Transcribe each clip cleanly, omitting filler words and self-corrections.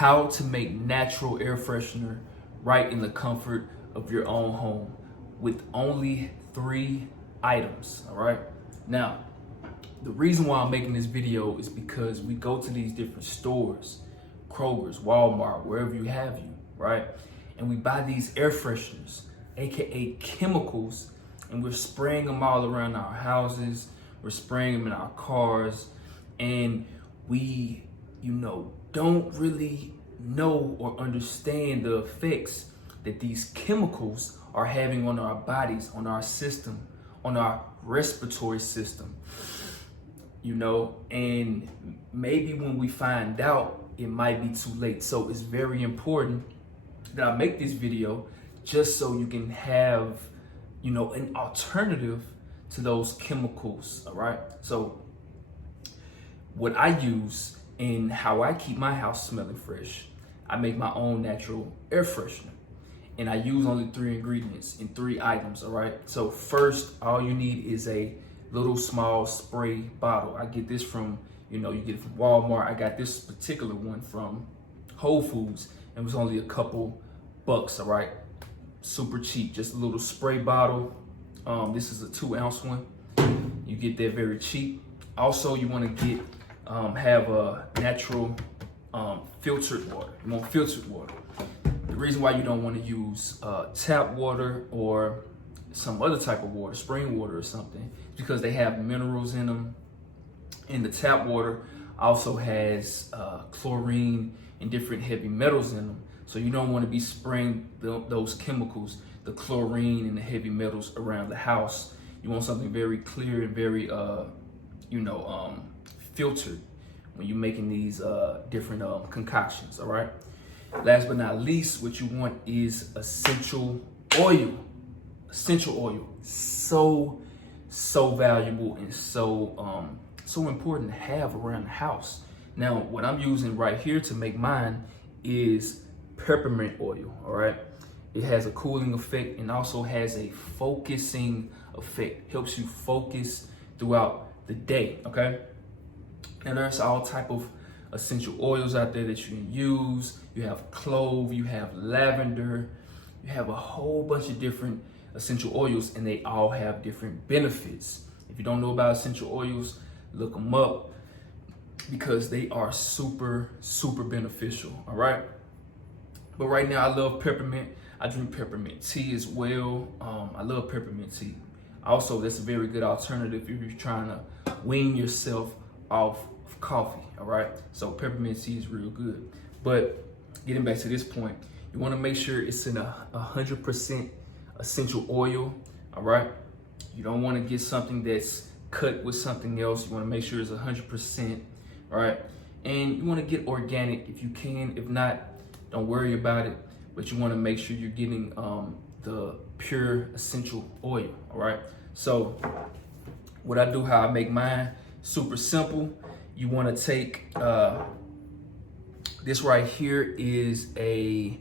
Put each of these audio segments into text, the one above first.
how to make natural air freshener right in the comfort of your own home with only 3 items, all right? Now, the reason why I'm making this video is because we go to these different stores, Kroger's, Walmart, wherever you have you, right? And we buy these air fresheners, AKA chemicals, and we're spraying them all around our houses, we're spraying them in our cars, and we, don't really know or understand the effects that these chemicals are having on our bodies, on our system, on our respiratory system, and maybe when we find out, it might be too late. So it's very important that I make this video just so you can have, an alternative to those chemicals, all right? So what I use and how I keep my house smelling fresh, I make my own natural air freshener. And I use only 3 ingredients in 3 items, all right? So first, all you need is a little small spray bottle. I get this from, you get it from Walmart. I got this particular one from Whole Foods. It was only a couple bucks, all right? Super cheap, just a little spray bottle. This is a 2-ounce one. You get that very cheap. Also, you wanna have a natural filtered water. You want filtered water. The reason why you don't want to use tap water or some other type of water, spring water or something, is because they have minerals in them. And the tap water also has chlorine and different heavy metals in them. So you don't want to be spraying those chemicals, the chlorine and the heavy metals around the house. You want something very clear and very, filtered when you're making these different concoctions, all right? Last but not least, what you want is essential oil. Essential oil, so valuable and so important to have around the house. Now, what I'm using right here to make mine is peppermint oil, all right? It has a cooling effect and also has a focusing effect. Helps you focus throughout the day, okay? And there's all type of essential oils out there that you can use. You have clove, you have lavender, you have a whole bunch of different essential oils, and they all have different benefits. If you don't know about essential oils, look them up because they are super beneficial, all right? But right now I love peppermint. I drink peppermint tea as well. I love peppermint tea. Also, that's a very good alternative if you're trying to wean yourself off of coffee, all right? So peppermint tea is real good. But getting back to this point, you want to make sure it's in 100% essential oil, all right? You don't want to get something that's cut with something else. You want to make sure it's 100%, all right? And you want to get organic if you can. If not, don't worry about it. But you want to make sure you're getting the pure essential oil, all right? So what I do, how I make mine, super simple. You want to take this right here is a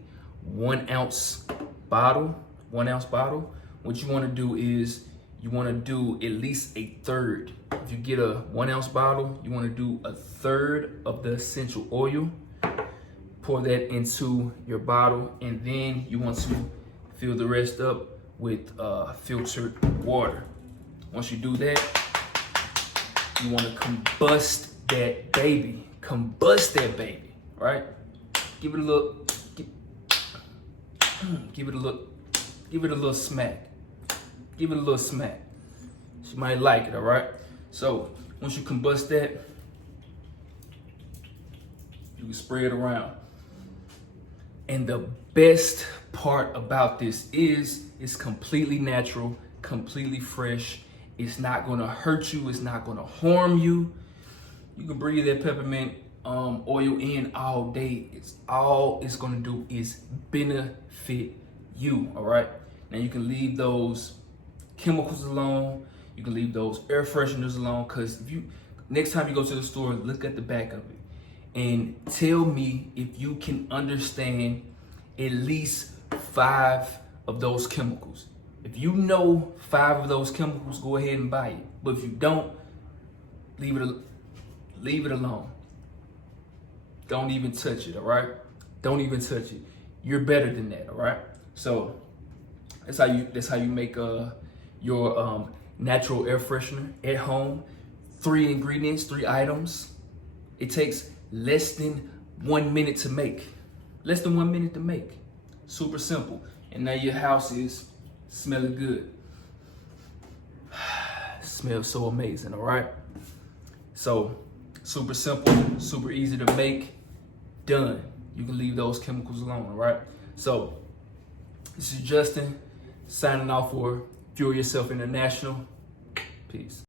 1-ounce bottle. 1-ounce bottle. What you want to do is you want to do at least a third. If you get a 1-ounce bottle, you want to do a third of the essential oil. Pour that into your bottle, and then you want to fill the rest up with filtered water. Once you do that, you want to combust that baby. Combust that baby, right? Give it a look. Give it a look. Give it a little smack. Give it a little smack. She might like it, all right? So once you combust that, you can spray it around. And the best part about this is it's completely natural, completely fresh. It's not gonna hurt you. It's not gonna harm you. You can breathe that peppermint oil in all day. All it's gonna do is benefit you, all right? Now you can leave those chemicals alone. You can leave those air fresheners alone, because if you, next time you go to the store, look at the back of it and tell me if you can understand at least 5 of those chemicals. If you know 5 of those chemicals, go ahead and buy it. But if you don't, leave it alone. Don't even touch it, all right? Don't even touch it. You're better than that, all right? So that's how you make your natural air freshener at home. 3 ingredients, 3 items. It takes less than 1 minute to make. Less than 1 minute to make. Super simple. And now your house is smelling good. Smells so amazing, all right? So super simple, super easy to make. Done. You can leave those chemicals alone, all right? So this is Justin signing off for Fuel Yourself International. Peace.